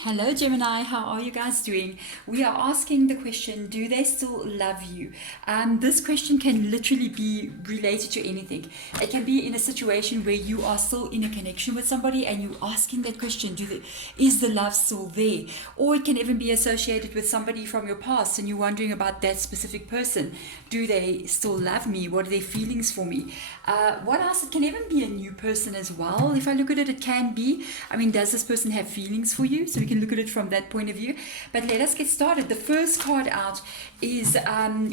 Hello Gemini, how are you guys doing? We are asking the question, do they still love you? This question can literally be related to anything. It can be in a situation where you are still in a connection with somebody and you're asking that question, is the love still there? Or it can even be associated with somebody from your past and you're wondering about that specific person. Do they still love me? What are their feelings for me? What else? It can even be a new person as well. If I look at it, it can be. I mean, does this person have feelings for you? So we can look at it from that point of view. But let us get started. The first card out is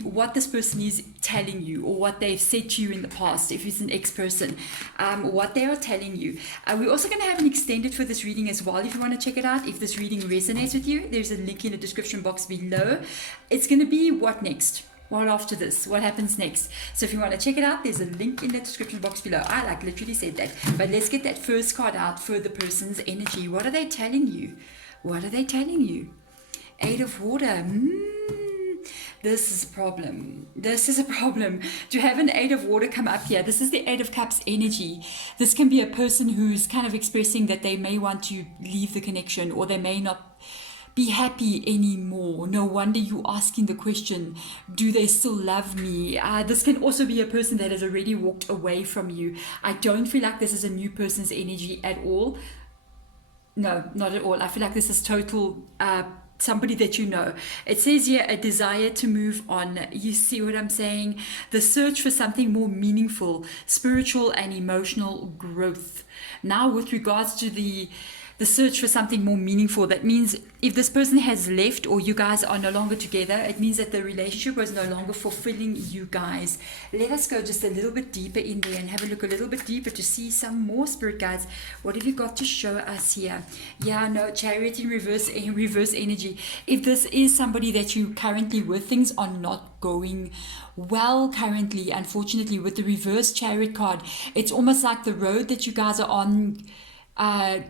what this person is telling you or what they've said to you in the past. If it's an ex-person, what they are telling you. We're also going to have an extended for this reading as well. If you want to check it out, if this reading resonates with you, there's a link in the description box below. It's going to be what next? What after this? What happens next? So if you want to check it out, there's a link in the description box below. I literally said that. But let's get that first card out for the person's energy. What are they telling you? What are they telling you? Eight of Water. This is a problem. This is a problem. To have an Eight of Water come up here, this is the Eight of Cups energy. This can be a person who's kind of expressing that they may want to leave the connection or they may not be happy anymore. No wonder you asking the question, do they still love me? This can also be a person that has already walked away from you. I don't feel like this is a new person's energy at all. No, not at all. I feel like this is total somebody that you know. It says here a desire to move on. You see what I'm saying? The search for something more meaningful, spiritual and emotional growth. Now with regards to the search for something more meaningful, that means if this person has left or you guys are no longer together, it means that the relationship was no longer fulfilling you guys. Let us go just a little bit deeper in there and have a look a little bit deeper to see some more, spirit guides. What have you got to show us here? Yeah, no, Chariot in reverse energy. If this is somebody that you currently with, things are not going well currently, unfortunately. With the reverse Chariot card, it's almost like the road that you guys are on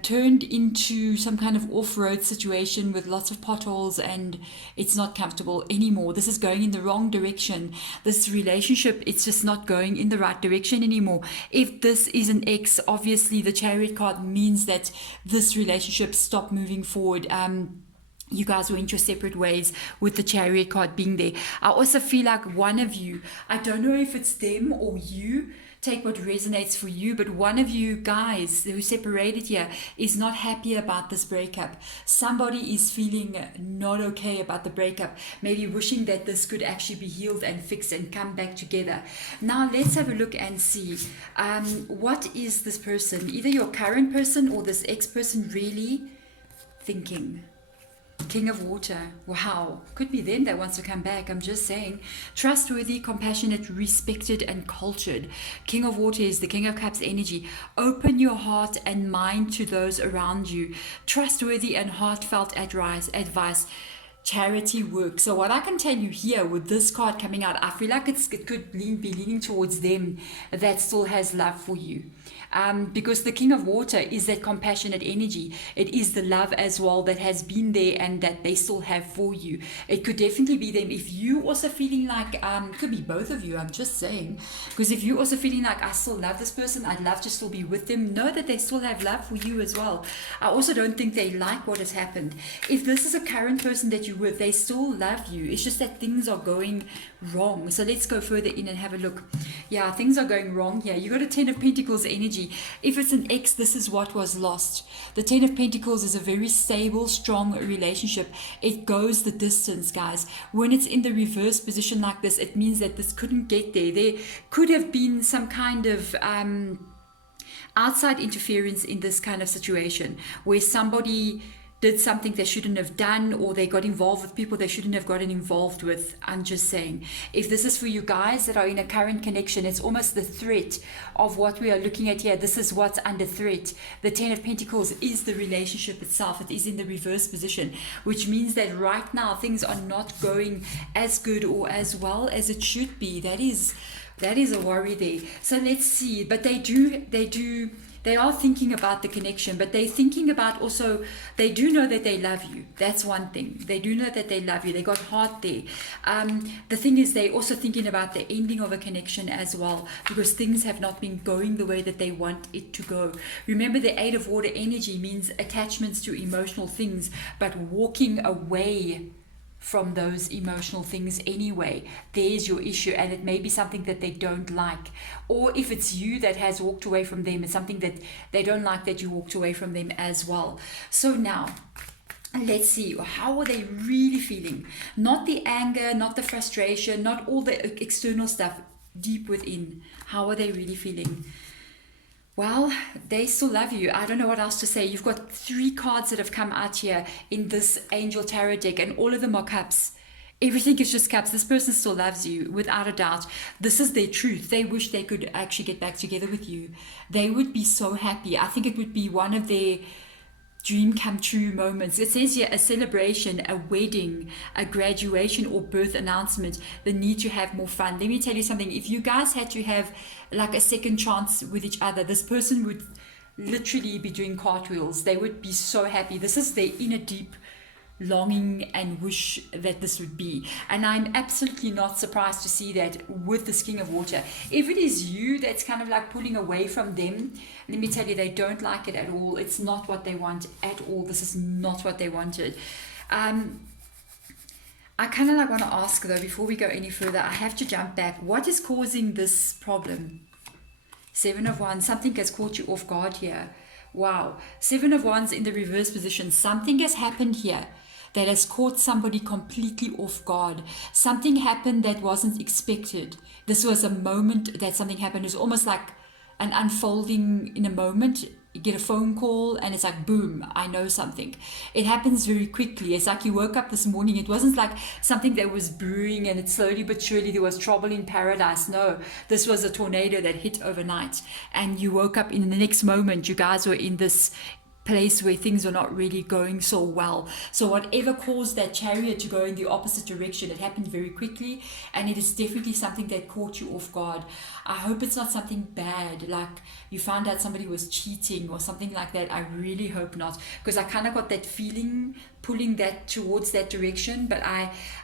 turned into some kind of off-road situation with lots of potholes and it's not comfortable anymore. This is going in the wrong direction. This relationship, it's just not going in the right direction anymore. If this is an ex, obviously the Chariot card means that this relationship stopped moving forward. You guys went your separate ways with the Chariot card being there. I also feel like one of you, I don't know if it's them or you, take what resonates for you, but one of you guys who separated here is not happy about this breakup. Somebody is feeling not okay about the breakup, maybe wishing that this could actually be healed and fixed and come back together. Now let's have a look and see what is this person, either your current person or this ex-person, really thinking. King of Water. Wow. Could be them that wants to come back. I'm just saying. Trustworthy, compassionate, respected, and cultured. King of Water is the King of Cups energy. Open your heart and mind to those around you. Trustworthy and heartfelt advice. Charity work. So what I can tell you here with this card coming out, I feel like it could be leaning towards them that still has love for you. Because the King of Water is that compassionate energy. It is the love as well that has been there and that they still have for you. It could definitely be them. If you also feeling like, it could be both of you, I'm just saying. Because if you also feeling like, I still love this person, I'd love to still be with them, know that they still have love for you as well. I also don't think they like what has happened. If this is a current person that you with, they still love you. It's just that things are going wrong. So let's go further in and have a look. Yeah, things are going wrong here. You got a Ten of Pentacles energy. If it's an ex, this is what was lost. The Ten of Pentacles is a very stable, strong relationship. It goes the distance, guys. When it's in the reverse position like this, it means that this couldn't get there. There could have been some kind of outside interference in this kind of situation where somebody did something they shouldn't have done, or they got involved with people they shouldn't have gotten involved with. I'm just saying, if this is for you guys that are in a current connection, it's almost the threat of what we are looking at here. This is what's under threat. The Ten of Pentacles is the relationship itself. It is in the reverse position, which means that right now things are not going as good or as well as it should be. That is a worry there. So let's see. But they do They are thinking about the connection, but they're thinking about also, they do know that they love you. That's one thing. They do know that they love you. They got heart there. The thing is, they're also thinking about the ending of a connection as well, because things have not been going the way that they want it to go. Remember, the 8 of water energy means attachments to emotional things, but walking away from those emotional things anyway. There's your issue, and it may be something that they don't like. Or if it's you that has walked away from them, it's something that they don't like that you walked away from them as well. So now, let's see, how are they really feeling? Not the anger, not the frustration, not all the external stuff, deep within. How are they really feeling? Well, they still love you. I don't know what else to say. You've got 3 cards that have come out here in this Angel Tarot deck, and all of them are cups. Everything is just cups. This person still loves you, without a doubt. This is their truth. They wish they could actually get back together with you. They would be so happy. I think it would be one of their dream come true moments. It says here a celebration, a wedding, a graduation or birth announcement, the need to have more fun. Let me tell you something. If you guys had to have like a second chance with each other, this person would literally be doing cartwheels. They would be so happy. This is their inner deep longing and wish that this would be. And I'm absolutely not surprised to see that with this King of Water. If it is you that's kind of like pulling away from them, let me tell you, they don't like it at all. It's not what they want at all. This is not what they wanted. I kind of like want to ask though, before we go any further, I have to jump back. What is causing this problem? 7 of Wands, something has caught you off guard here. Wow. 7 of Wands in the reverse position. Something has happened here that has caught somebody completely off guard. Something happened that wasn't expected. This was a moment that something happened. It's almost like an unfolding in a moment. You get a phone call and it's like, boom, I know something. It happens very quickly. It's like you woke up this morning. It wasn't like something that was brewing and it slowly but surely there was trouble in paradise. No, this was a tornado that hit overnight. And you woke up in the next moment. You guys were in this place where things are not really going so well. So whatever caused that chariot to go in the opposite direction, it happened very quickly, and it is definitely something that caught you off guard. I hope it's not something bad, like you found out somebody was cheating or something like that. I really hope not, because I kind of got that feeling pulling that towards that direction, but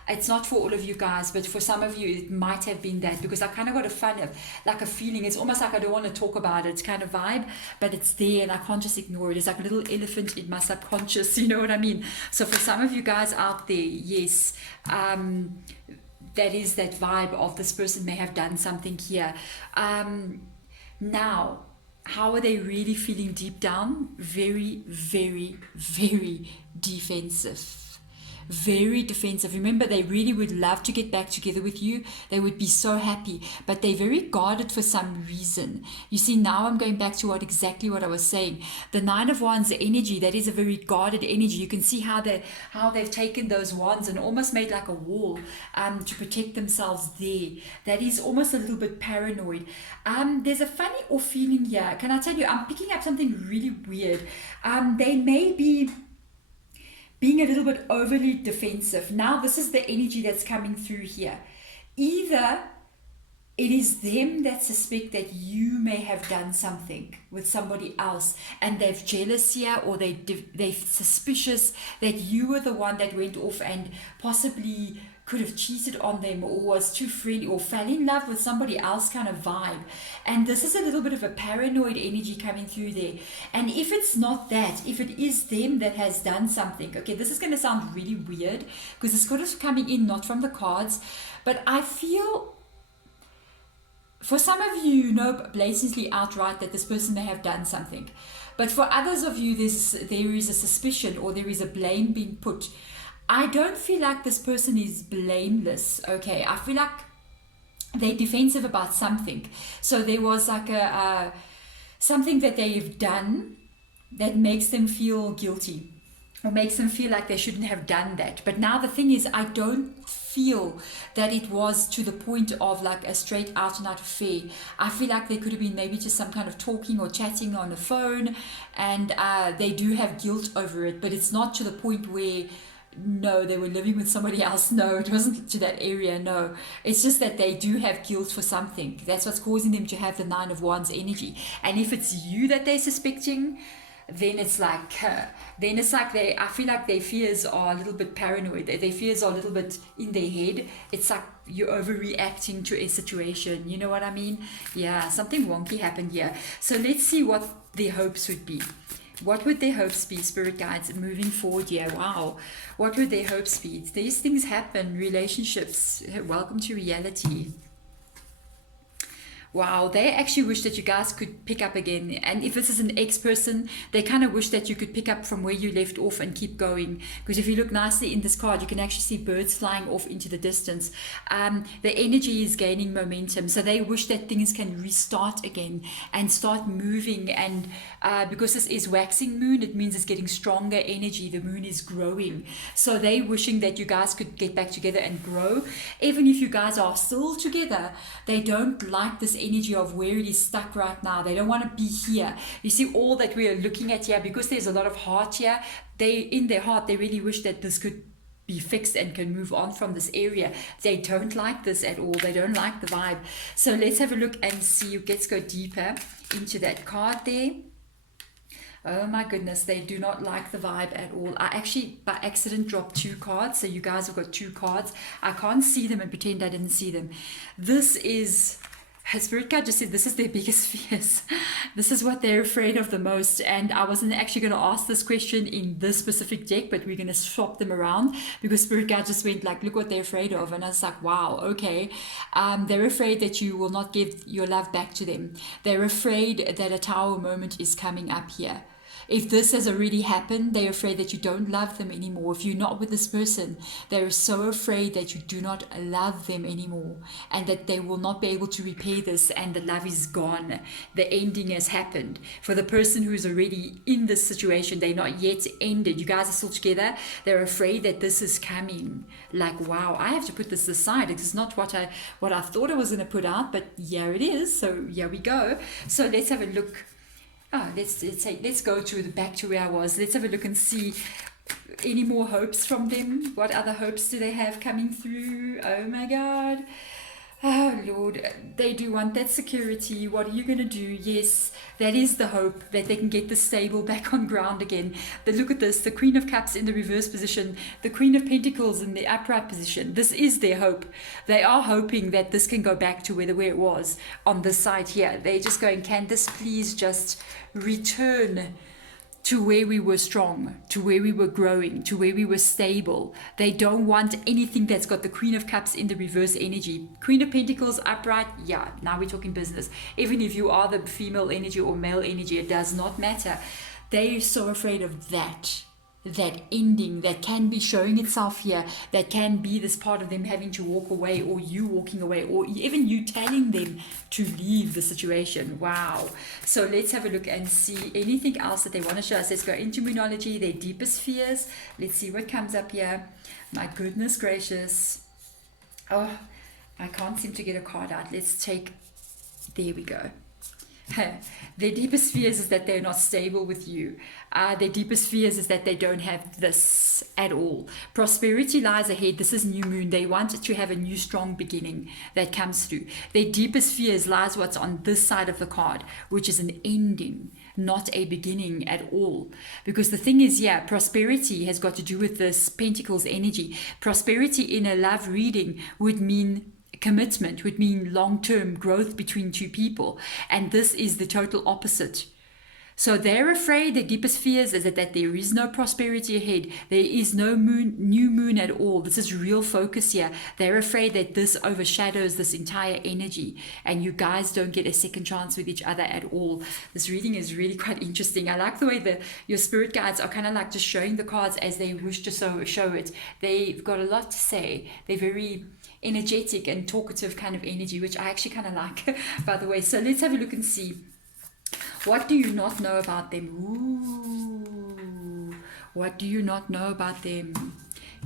it's not for all of you guys, but for some of you it might have been that, because I kind of got a feeling. It's almost like I don't want to talk about it kind of vibe, but it's there and I can't just ignore it. It's like a little elephant in my subconscious, you know what I mean? So for some of you guys out there, yes, that is that vibe of this person may have done something here. Now, how are they really feeling deep down? Very, very, very defensive. Very defensive. Remember, they really would love to get back together with you. They would be so happy, but they're very guarded for some reason. You see, now I'm going back to exactly what I was saying. The 9 of Wands energy, that is a very guarded energy. You can see how they've taken those wands and almost made like a wall to protect themselves there. That is almost a little bit paranoid. There's a funny off feeling here. Can I tell you, I'm picking up something really weird. They may be being a little bit overly defensive. Now, this is the energy that's coming through here. Either it is them that suspect that you may have done something with somebody else and they're jealous here, or they're suspicious that you were the one that went off and possibly could have cheated on them or was too friendly or fell in love with somebody else kind of vibe. And this is a little bit of a paranoid energy coming through there. And if it's not that, if it is them that has done something, okay, this is going to sound really weird because it's kind of coming in not from the cards, but I feel for some of you, you know blatantly outright that this person may have done something. But for others of you, there is a suspicion or there is a blame being put. I don't feel like this person is blameless, okay? I feel like they're defensive about something. So there was like something that they've done that makes them feel guilty or makes them feel like they shouldn't have done that. But now the thing is, I don't feel that it was to the point of like a straight out and out affair. I feel like there could have been maybe just some kind of talking or chatting on the phone, and they do have guilt over it, but it's not to the point where no, they were living with somebody else. No, it wasn't to that area. No, it's just that they do have guilt for something. That's what's causing them to have the Nine of Wands energy. And if it's you that they're suspecting, then it's like I feel like their fears are a little bit paranoid. Their fears are a little bit in their head. It's like you're overreacting to a situation. You know what I mean? Yeah, something wonky happened here. So let's see what their hopes would be. What would their hopes be, spirit guides, moving forward here? Wow. What would their hopes be? These things happen, relationships. Welcome to reality. Wow, they actually wish that you guys could pick up again. And if this is an ex-person, they kind of wish that you could pick up from where you left off and keep going. Because if you look nicely in this card, you can actually see birds flying off into the distance. The energy is gaining momentum. So they wish that things can restart again and start moving. And because this is waxing moon, it means it's getting stronger energy. The moon is growing. So they wishing that you guys could get back together and grow. Even if you guys are still together, they don't like this energy of where it is stuck right now. They don't want to be here. You see all that we are looking at here, because there's a lot of heart here. They, in their heart, they really wish that this could be fixed and can move on from this area. They don't like this at all. They don't like the vibe. So let's have a look and see. Let's go deeper into that card there. Oh my goodness, they do not like the vibe at all. I actually by accident dropped 2 cards, so you guys have got 2 cards. I can't see them and pretend I didn't see them. This is, Spirit Guide just said this is their biggest fears. This is what they're afraid of the most. And I wasn't actually going to ask this question in this specific deck, but we're going to swap them around, because Spirit Guide just went like, look what they're afraid of. And I was like, wow, okay. They're afraid that you will not give your love back to them. They're afraid that a Tower moment is coming up here. If this has already happened, they're afraid that you don't love them anymore. If you're not with this person, they're so afraid that you do not love them anymore, and that they will not be able to repair this, and the love is gone. The ending has happened. For the person who's already in this situation, they're not yet ended. You guys are still together. They're afraid that this is coming. Like, wow, I have to put this aside. It's not what I thought I was going to put out, but here it is. So here we go. So let's have a look. Let's go back to where I was. Let's have a look and see any more hopes from them. What other hopes do they have coming through? Oh my God. Oh Lord, they do want that security. What are you going to do? Yes, that is the hope, that they can get the stable back on ground again. But look at this, the Queen of Cups in the reverse position, the Queen of Pentacles in the upright position. This is their hope. They are hoping that this can go back to where it was on this side here. They're just going, can this please just return to where we were strong, to where we were growing, to where we were stable. They don't want anything that's got the Queen of Cups in the reverse energy. Queen of Pentacles upright, yeah, now we're talking business. Even if you are the female energy or male energy, it does not matter. They're so afraid of that ending that can be showing itself here, that can be this part of them having to walk away, or you walking away, or even you telling them to leave the situation. Wow. So let's have a look and see anything else that they want to show us. Let's go into Moonology, their deepest fears. Let's see what comes up here. My goodness gracious. Oh, I can't seem to get a card out. Let's take, there we go. Their deepest fears is that they're not stable with you. Their deepest fears is that they don't have this at all. Prosperity lies ahead. This is new moon. They want to have a new strong beginning that comes through. Their deepest fears lies what's on this side of the card, which is an ending, not a beginning at all. Because the thing is, yeah, prosperity has got to do with this Pentacles energy. Prosperity in a love reading would mean commitment, would mean long-term growth between two people, and this is the total opposite. So they're afraid, their deepest fears is that there is no prosperity ahead. There is no new moon at all. This is real focus here. They're afraid that this overshadows this entire energy, and you guys don't get a second chance with each other at all. This reading is really quite interesting. I like the way your spirit guides are kind of like just showing the cards as they wish to show it. They've got a lot to say. They're very energetic and talkative kind of energy, which I actually kind of like, by the way. So let's have a look and see. What do you not know about them? Ooh, what do you not know about them?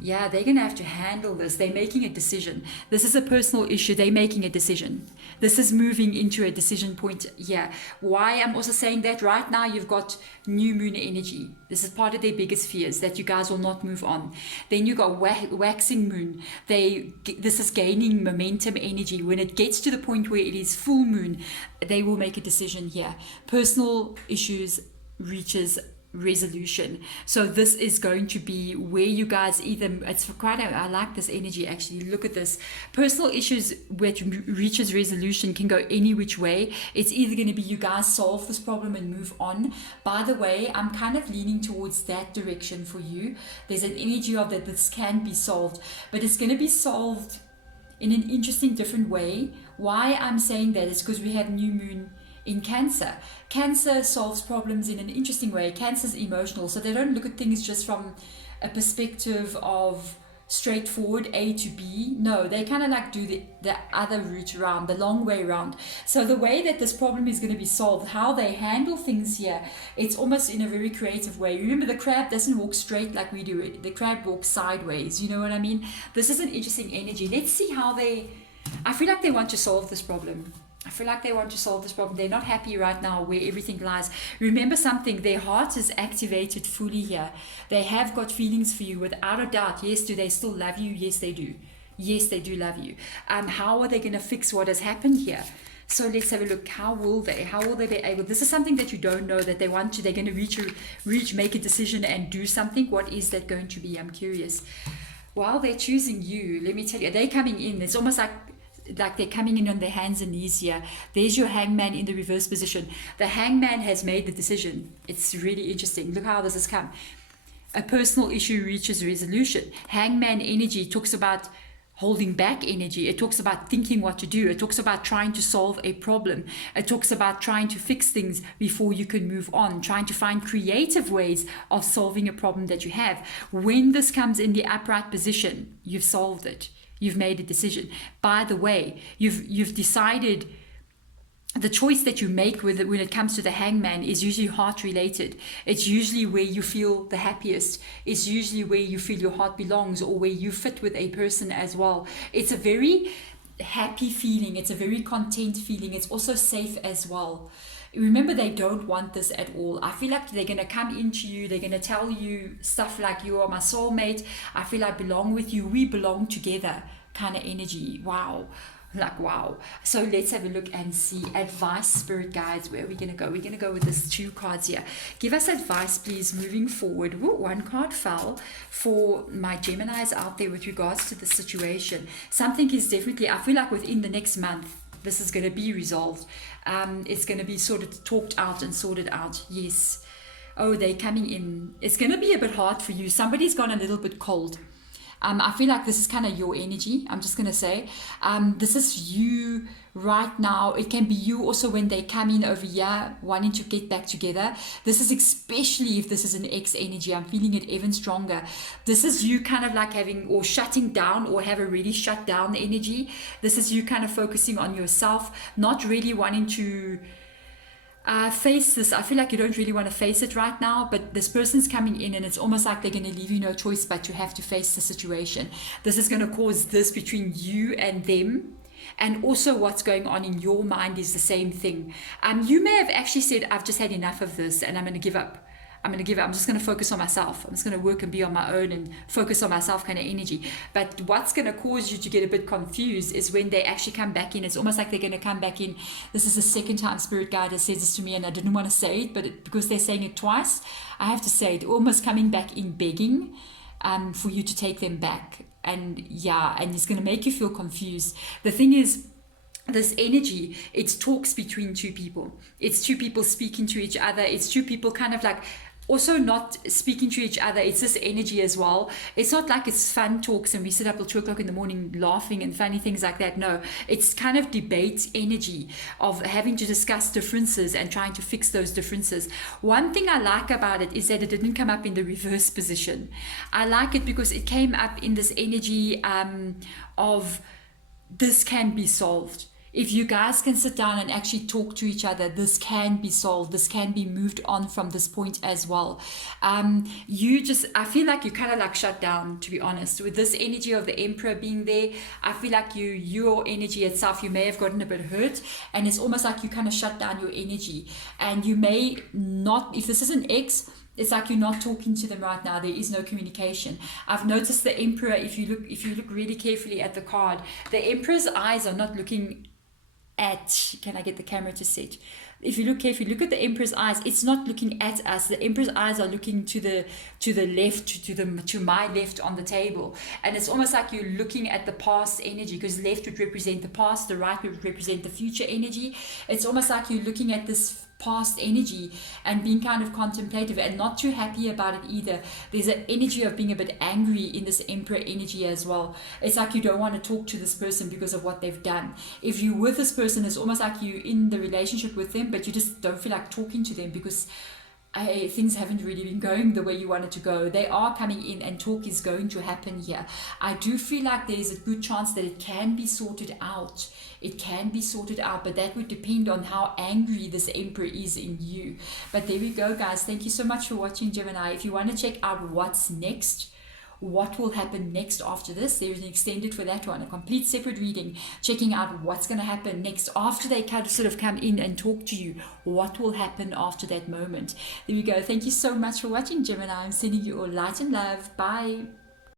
Yeah, they're going to have to handle this. They're making a decision. This is a personal issue. They're making a decision. This is moving into a decision point. Yeah. Why I'm also saying that right now you've got new moon energy. This is part of their biggest fears, that you guys will not move on. Then you got waxing moon. This is gaining momentum energy. When it gets to the point where it is full moon, they will make a decision here. Personal issues reaches resolution. So this is going to be where you guys I like this energy actually. Look at this. Personal issues which reaches resolution can go any which way. It's either going to be you guys solve this problem and move on. By the way, I'm kind of leaning towards that direction for you. There's an energy of that this can be solved, but it's going to be solved in an interesting different way. Why I'm saying that is because we have new moon in Cancer. Cancer solves problems in an interesting way. Cancer is emotional, so they don't look at things just from a perspective of straightforward A to B. No, they kind of like do the other route around, the long way around. So the way that this problem is going to be solved, how they handle things here, it's almost in a very creative way. Remember, the crab doesn't walk straight like we do it. The crab walks sideways. You know what I mean? This is an interesting energy. Let's see how I feel like they want to solve this problem. They're not happy right now where everything lies. Remember something, their heart is activated fully here. They have got feelings for you without a doubt. Yes, do they still love you? Yes, they do. Yes, they do love you. How are they going to fix what has happened here? So let's have a look. How will they be able? This is something that you don't know that they want to. They're going to make a decision and do something. What is that going to be? I'm curious. While they're choosing you, let me tell you, they're coming in. It's almost like they're coming in on their hands and knees here. There's your hangman in the reverse position. The hangman has made the decision. It's really interesting. Look how this has come. A personal issue reaches resolution. Hangman energy talks about holding back energy. It talks about thinking what to do. It talks about trying to solve a problem. It talks about trying to fix things before you can move on, trying to find creative ways of solving a problem that you have. When this comes in the upright position, you've solved it. You've made a decision. By the way, you've decided. The choice that you make when it comes to the hangman is usually heart related. It's usually where you feel the happiest. It's usually where you feel your heart belongs, or where you fit with a person as well. It's a very happy feeling. It's a very content feeling. It's also safe as well. Remember, they don't want this at all. I feel like they're going to come into you. They're going to tell you stuff like, you are my soulmate. I feel I belong with you. We belong together kind of energy. Wow. Like, wow. So let's have a look and see. Advice, spirit guides. Where are we going to go? We're going to go with this 2 cards here. Give us advice, please, moving forward. Ooh, 1 card fell for my Geminis out there with regards to the situation. Something is definitely, I feel like within the next month, this is going to be resolved. It's going to be sort of talked out and sorted out. Yes. Oh, they're coming in. It's going to be a bit hard for you. Somebody's gone a little bit cold. I feel like this is kind of your energy. I'm just going to say, this is you right now. It can be you also when they come in over here wanting to get back together. This is especially if this is an ex energy. I'm feeling it even stronger. This is you kind of like having or shutting down or have already shut down energy. This is you kind of focusing on yourself, not really wanting to face this. I feel like you don't really want to face it right now, but this person's coming in and it's almost like they're going to leave you no choice but to have to face the situation. This is going to cause this between you and them. And also what's going on in your mind is the same thing. You may have actually said, I've just had enough of this and I'm going to give up. I'm just going to focus on myself. I'm just going to work and be on my own and focus on myself kind of energy. But what's going to cause you to get a bit confused is when they actually come back in. It's almost like they're going to come back in. This is the second time Spirit Guide has said this to me and I didn't want to say it, but because they're saying it twice, I have to say it. Almost coming back in begging for you to take them back. And yeah, and it's going to make you feel confused. The thing is, this energy, it talks between 2 people. It's 2 people speaking to each other. It's 2 people kind of like also not speaking to each other. It's this energy as well. It's not like it's fun talks and we sit up till 2 o'clock in the morning laughing and funny things like that. No, it's kind of debate energy of having to discuss differences and trying to fix those differences. One thing I like about it is that it didn't come up in the reverse position. I like it because it came up in this energy of this can be solved. if you guys can sit down and actually talk to each other, this can be solved. This can be moved on from this point as well. I feel like you kind of like shut down, to be honest. With this energy of the Emperor being there, I feel like your energy itself, you may have gotten a bit hurt, and it's almost like you kind of shut down your energy. And you may not, if this is an ex, it's like you're not talking to them right now. There is no communication. I've noticed the Emperor, if you look really carefully at the card, the Emperor's eyes are not looking at, can I get the camera to set? If you look carefully, look at the Emperor's eyes. It's not looking at us. The Emperor's eyes are looking to the left, to my left on the table, and it's almost like you're looking at the past energy, because left would represent the past, the right would represent the future energy. It's almost like you're looking at this past energy and being kind of contemplative and not too happy about it either. There's an energy of being a bit angry in this Emperor energy as well. It's like you don't want to talk to this person because of what they've done. If you're with this person, it's almost like you're in the relationship with them, but you just don't feel like talking to them because things haven't really been going the way you want it to go. They are coming in and talk is going to happen here. I do feel like there's a good chance that it can be sorted out. It can be sorted out, but that would depend on how angry this Emperor is in you. But there we go, guys. Thank you so much for watching, Gemini. If you want to check out what's next, what will happen next after this, there's an extended for that one, a complete separate reading, checking out what's going to happen next after they kind of sort of come in and talk to you. What will happen after that moment? There we go. Thank you so much for watching, Gemini. I'm sending you all light and love. Bye.